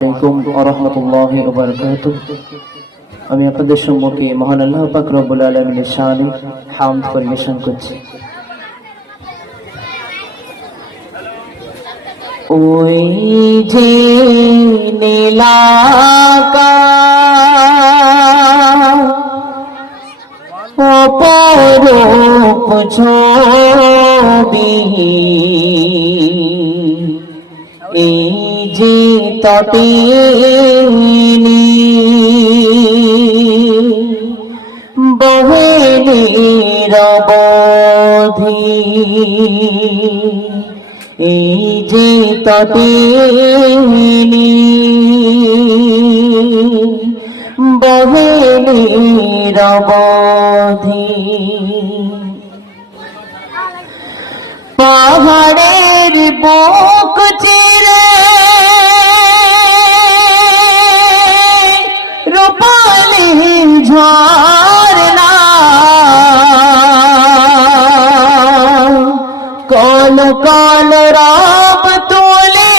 আলাইকুম ওয়া রাহমাতুল্লাহি ওয়া বারাকাতুহু। আমি আপনাদের সম্মুখে মহান আল্লাহ পাক রব্বুল আলামিনের শানে হামদ পরিবেশন করছি। ওই যে নীলাকাশ অপরূপ ছবি, এই যে তটে বহে নিরবধি, এই যে তটে বহে নিরবধি, পাহাড়ের বুক চিরে রূপালী ঝরনা, কল কল রব তোলে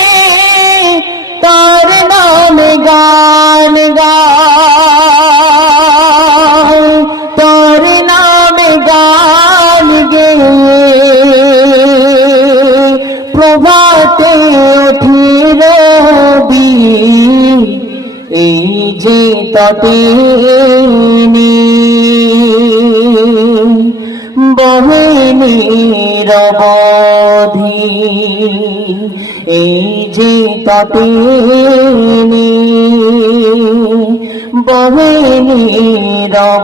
তার নামে গান গায়, তার নামে গান গে প্রভাতে উঠিল রবি, এই যে তটে বহে নিরবধি, এই যে তটে বহে নিরবধি,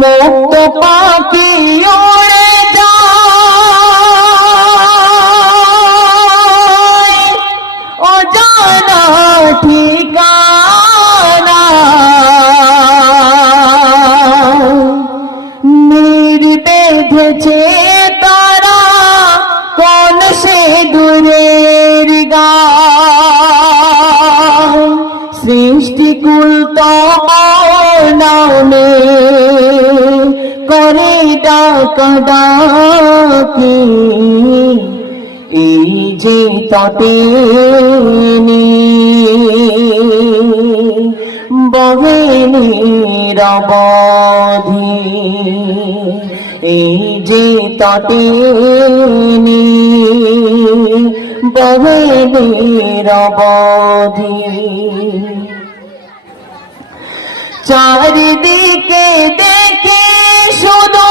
মুক্ত পাখি ওড়ে যায় অজানা ঠিকানা, বেঁধেছে তারা কোন সে দূরের গান, সৃষ্টিকুল নামে করে ডাকাডাকি, এই যে তটে বহে নিরবধি, এই যে তটে বহে নিরবধি, চারিদিকে দেখে শুধু